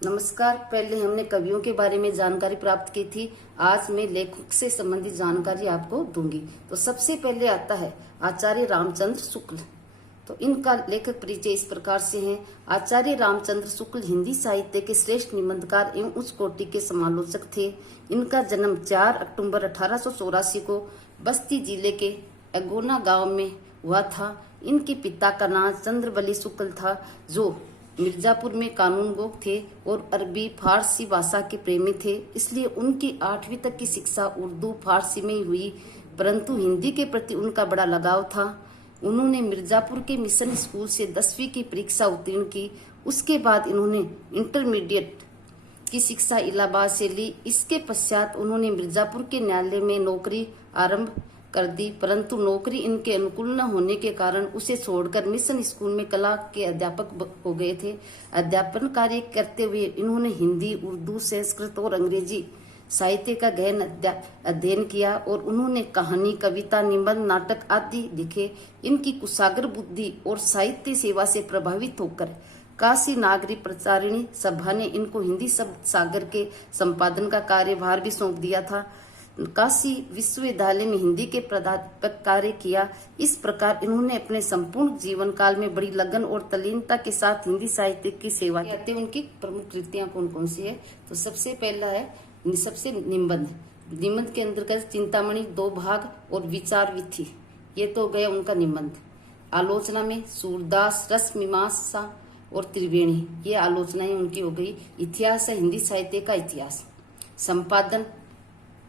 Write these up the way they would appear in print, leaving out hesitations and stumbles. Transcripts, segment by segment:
नमस्कार। पहले हमने कवियों के बारे में जानकारी प्राप्त की थी। आज मैं लेखक से संबंधित जानकारी आपको दूंगी। तो सबसे पहले आता है आचार्य रामचंद्र शुक्ल। तो इनका लेखक परिचय इस प्रकार से है। आचार्य रामचंद्र शुक्ल हिंदी साहित्य के श्रेष्ठ निबंधकार एवं उच्च कोटि के समालोचक थे। इनका जन्म 4 अक्टूबर 1884 को बस्ती जिले के एगोना गांव में हुआ था। इनके पिता का नाम चंद्रबली शुक्ल था, जो मिर्जापुर में कानूनगो थे और अरबी फारसी भाषा के प्रेमी थे। इसलिए उनकी 8वीं तक की शिक्षा उर्दू फारसी में ही हुई, परंतु हिंदी के प्रति उनका बड़ा लगाव था। उन्होंने मिर्जापुर के मिशन स्कूल से 10वीं की परीक्षा उत्तीर्ण की। उसके बाद इन्होंने इंटरमीडिएट की शिक्षा इलाहाबाद से ली। इसके पश्चात उन्होंने मिर्जापुर के न्यायालय में नौकरी आरंभ कर दी, परंतु नौकरी इनके अनुकूल न होने के कारण उसे छोड़कर मिशन स्कूल में कला के अध्यापक हो गए थे। अध्यापन कार्य करते हुए इन्होंने हिंदी, उर्दू, संस्कृत और अंग्रेजी साहित्य का गहन अध्ययन किया और उन्होंने कहानी, कविता, निबंध, नाटक आदि लिखे। इनकी कुशाग्र बुद्धि और साहित्य सेवा से प्रभावित होकर काशी नागरी प्रचारिणी सभा ने इनको हिंदी शब्द सागर के संपादन का कार्यभार भी सौंप दिया था। काशी विश्वविद्यालय में हिंदी के प्राध्यापक कार्य किया। इस प्रकार इन्होंने अपने संपूर्ण जीवन काल में बड़ी लगन और तल्लीनता के साथ हिंदी साहित्य की सेवा की। उनकी प्रमुख कृतियां कौन कौन सी है? तो सबसे पहला है सबसे निबंध। निबंध के अंतर्गत चिंतामणि, 2 भाग और विचार विथि, ये तो गया उनका निबंध। आलोचना में सूरदास, रस मीमांसा और त्रिवेणी, ये आलोचनाएं उनकी हो गई। इतिहास है हिंदी साहित्य का इतिहास। संपादन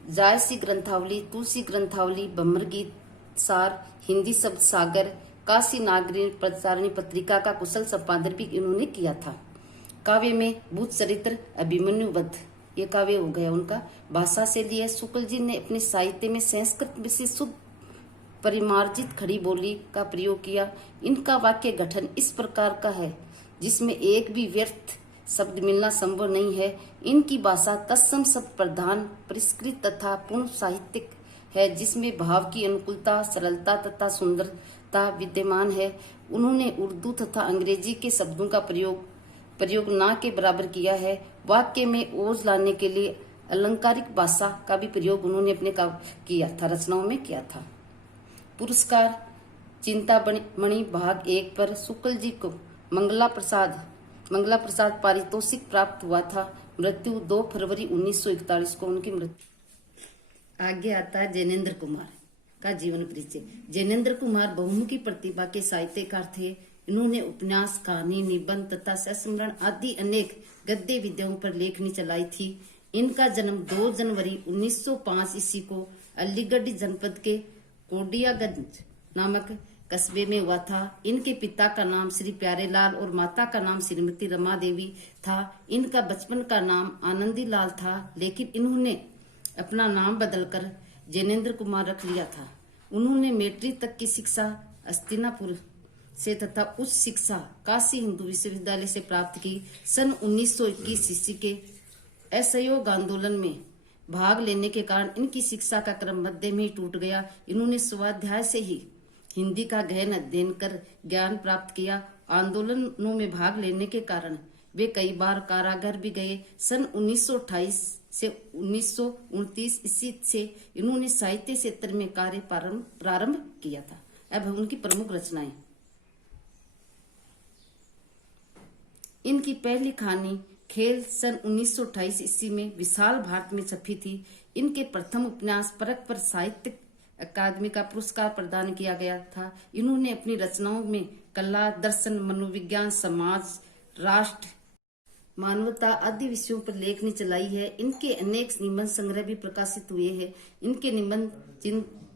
जायसी ग्रंथावली, तुलसी ग्रंथावली, भम्र गीत सार, हिंदी शब्द सागर, काशी नागरी प्रचारिणी पत्रिका का कुशल संपादन भी इन्होंने किया था। काव्य में भूत चरित्र, अभिमन्यु वध, ये काव्य हो गया उनका। भाषा से लिए शुक्ल जी ने अपने साहित्य में संस्कृत से शुद्ध परिमार्जित खड़ी बोली का प्रयोग किया। इनका वाक्य गठन इस प्रकार का है जिसमें एक भी व्यर्थ शब्द मिलना संभव नहीं है। इनकी भाषा तत्सम शब्द प्रधान, परिष्कृत तथा पूर्ण साहित्यिक है, जिसमें भाव की अनुकूलता, सरलता तथा सुंदरता विद्यमान है। उन्होंने उर्दू तथा अंग्रेजी के शब्दों का प्रयोग ना के बराबर किया है। वाक्य में ओज लाने के लिए अलंकारिक भाषा का भी प्रयोग उन्होंने अपने किया था, रचनाओं में किया था। पुरस्कार चिंतामणि भाग 1 पर शुक्ल जी को मंगला प्रसाद पारितोषिक प्राप्त हुआ था। मृत्यु 2 फरवरी 1941 को उनकी मृत्यु। आगे आता है जैनेन्द्र कुमार का जीवन परिचय। जैनेन्द्र कुमार बहुमुखी प्रतिभा के साहित्यकार थे। इन्होंने उपन्यास, कहानी, निबंध तथा संस्मरण आदि अनेक गद्य विधाओं पर लेखनी चलाई थी। इनका जन्म 2 जनवरी 1905 ईस्वी को अलीगढ़ जनपद के कोडियागंज नामक कस्बे में हुआ था। इनके पिता का नाम श्री प्यारेलाल और माता का नाम श्रीमती रमा देवी था। इनका बचपन का नाम आनंदी लाल था, लेकिन इन्होंने अपना नाम बदलकर जैनेन्द्र कुमार रख लिया था। उन्होंने मैट्रिक तक की शिक्षा हस्तिनापुर से तथा उच्च शिक्षा काशी हिंदू विश्वविद्यालय से प्राप्त की। सन 1921 ईस्वी के असहयोग आंदोलन में भाग लेने के कारण इनकी शिक्षा का क्रम मध्य में ही टूट गया। इन्होंने स्वाध्याय से ही हिंदी का गहन अध्ययन कर ज्ञान प्राप्त किया। आंदोलनों में भाग लेने के कारण वे कई बार कारागार भी गए। सन 1928 से 1929 ईस्वी से इन्होंने साहित्य क्षेत्र में कार्य प्रारंभ किया था। अब उनकी प्रमुख रचनाएं। इनकी पहली कहानी खेल सन 1928 ईस्वी में विशाल भारत में छपी थी। इनके प्रथम उपन्यास परख पर साहित्य अकादमी का पुरस्कार प्रदान किया गया था। इन्होंने अपनी रचनाओं में कला, दर्शन, मनोविज्ञान, समाज, राष्ट्र, मानवता आदि विषयों पर लेखनी चलाई है। इनके अनेक निबंध संग्रह भी प्रकाशित हुए हैं। इनके निबंध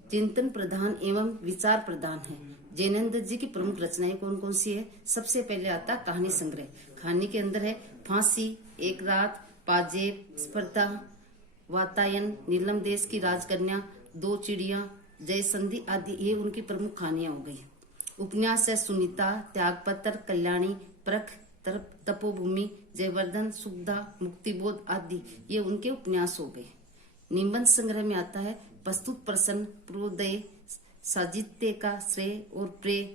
चिंतन प्रधान एवं विचार प्रधान है। जैनेन्द्र जी की प्रमुख रचनाएं कौन कौन सी है? सबसे पहले आता कहानी संग्रह। कहानी के अंदर है फांसी, एक रात, पाजेब, स्पर्धा, वातायन, नीलम देश की राजकन्या, 2 चिड़िया, जय संधि आदि, ये उनकी प्रमुख कहानियां हो गई। उपन्यास है सुनीता, त्यागपत्र, कल्याणी, परख, तपोभूमि, जयवर्धन, सुखदा, मुक्तिबोध आदि, ये उनके उपन्यास हो गए। निबंध संग्रह में आता है प्रस्तुत प्रश्न, प्रोदय, साजित्य का श्रेय और प्रेय,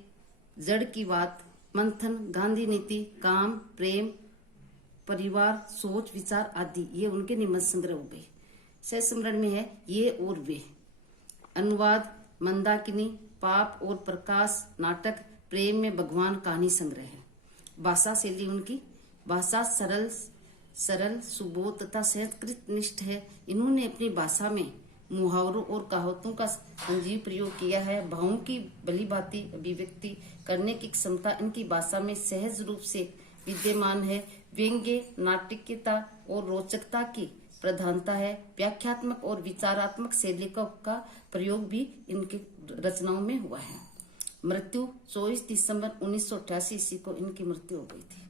जड़ की बात, मंथन, गांधी नीति, काम, प्रेम, परिवार, सोच, विचार आदि, ये उनके निबंध संग्रह हो गए। सह स्मरण में है ये और वे। अनुवाद मंदाकिनी, पाप और प्रकाश नाटक, प्रेम में भगवान कहानी संग्रह है। भाषा शैली उनकी भाषा सरल सुबोध तथा संस्कृत निष्ठ है। इन्होंने अपनी भाषा में मुहावरों और कहावतों का संजीव प्रयोग किया है। भावों की भलीभांति अभिव्यक्ति करने की क्षमता इनकी भाषा में सहज रूप से विद्यमान है। व्यंग्य, नाटकीयता और रोचकता की प्रधानता है। व्याख्यात्मक और विचारात्मक शैली का प्रयोग भी इनकी रचनाओं में हुआ है। मृत्यु 24 दिसंबर 1988 ईस्वी को इनकी मृत्यु हो गई थी।